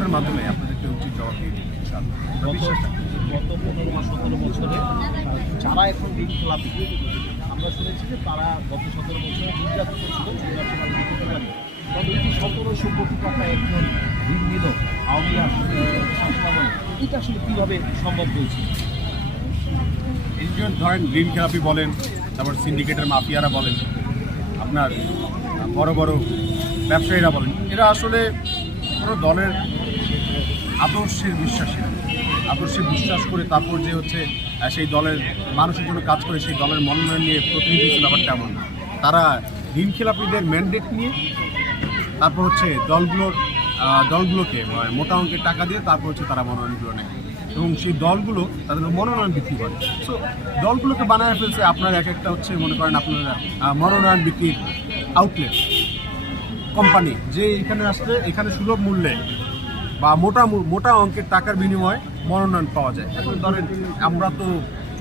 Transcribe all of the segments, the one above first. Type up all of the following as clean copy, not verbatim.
ভোটের মাধ্যমে আপনাদেরকে উচিত জবাব দিয়ে দিই ইনশাআল্লাহ। গত 15-17 বছরে যারা এখন ঋণ খেলাপি, আমরা শুনেছি যে তারা গত 17 বছরে নির্যাতিত ছিল, তবে এই 1700 কোটি টাকা একজন ঋণ নিল আওয়ামী শাসনামলে, এটা আসলে কীভাবে সম্ভব হয়েছে? এই যে ধরেন ঋণ খেলাপি বলেন, তারপর সিন্ডিকেটের মাফিয়ারা বলেন, আপনার বড় বড় ব্যবসায়ীরা বলেন, এরা আসলে কোনো দলের আদর্শের বিশ্বাসী না। আদর্শে বিশ্বাস করে তারপর যে হচ্ছে সেই দলের মানুষের জন্য কাজ করে সেই দলের মনোনয়ন নিয়ে প্রতিনিধিত্ব ব্যাপারটা এমন না। তারা ঋণ খেলাপিদের ম্যান্ডেট নিয়ে তারপর হচ্ছে দলগুলোকে মোটা অঙ্কের টাকা দিয়ে তারপর হচ্ছে তারা মনোনয়নগুলো নেয় এবং সেই দলগুলো তাদের মনোনয়ন বিক্রি করে। সো দলগুলোকে বানায় ফেলছে আপনার এক একটা হচ্ছে মনে করেন আপনার মনোনয়ন বিক্রির আউটলেট কোম্পানি, যে এখানে আসলে এখানে সুলভ মূল্যে বা মোটা অঙ্কের টাকার বিনিময়ে মনোনয়ন পাওয়া যায়। এখন ধরেন আমরা তো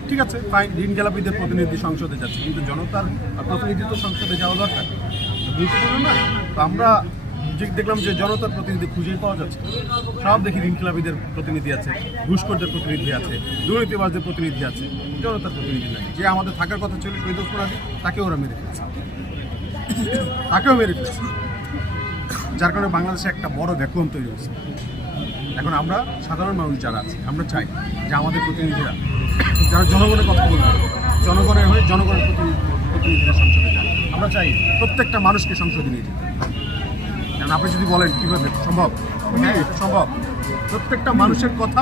ঠিক আছে ফাইন, ঋণ খেলাপিদের প্রতিনিধি সংসদে যাচ্ছে, কিন্তু জনতার প্রতিনিধিত্ব সংসদে যাওয়া দরকার, গুরুত্বপূর্ণ না? তো আমরা দেখলাম যে জনতার প্রতিনিধি খুঁজেই পাওয়া যাচ্ছে। সব দেখি ঋণ খেলাপিদের প্রতিনিধি আছে, ঘুষখোরদের প্রতিনিধি আছে, দুর্নীতিবাজদের প্রতিনিধি আছে, জনতার প্রতিনিধি নাই। যে আমাদের থাকার কথা ছিল শহীদ ওসমান আলী, তাকেও ওরা মেরে ফেলছে, যার কারণে বাংলাদেশে একটা বড় ভ্যাকুয়াম তৈরি হয়েছে। এখন আমরা সাধারণ মানুষ যারা আছি, আমরা চাই যে আমাদের প্রতিনিধিরা যারা জনগণের কথা বলবে, জনগণের হয়ে জনগণের প্রতিনিধিরা সংসদে যায়। আমরা চাই প্রত্যেকটা মানুষকে সংসদে নিয়ে যেতে। কারণ আপনি যদি বলেন কীভাবে সম্ভব, হ্যাঁ সম্ভব। প্রত্যেকটা মানুষের কথা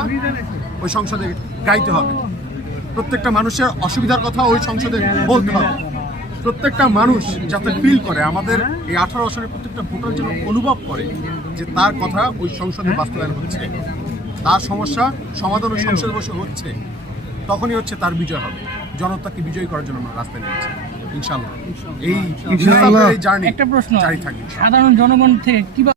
ওই সংসদে গাইতে হবে, প্রত্যেকটা মানুষের অসুবিধার কথা ওই সংসদে বলতে হবে। প্রত্যেকটা মানুষ যাতে ফিল করে, আমাদের এই 18 আসনের প্রত্যেকটা ভোটার যেন অনুভব করে যে তার কথা ওই সংসদে বাস্তবায়ন হচ্ছে, তার সমস্যা সমাধান ওই সংসদে বসে হচ্ছে, তখনই হচ্ছে তার বিজয় হবে। জনতাকে বিজয়ী করার জন্য আমরা রাস্তায় নেমেছি ইনশাআল্লাহ। এই জার্নি একটা প্রশ্ন, জারি থাকবে। সাধারণ জনগণ থেকে কিভাবে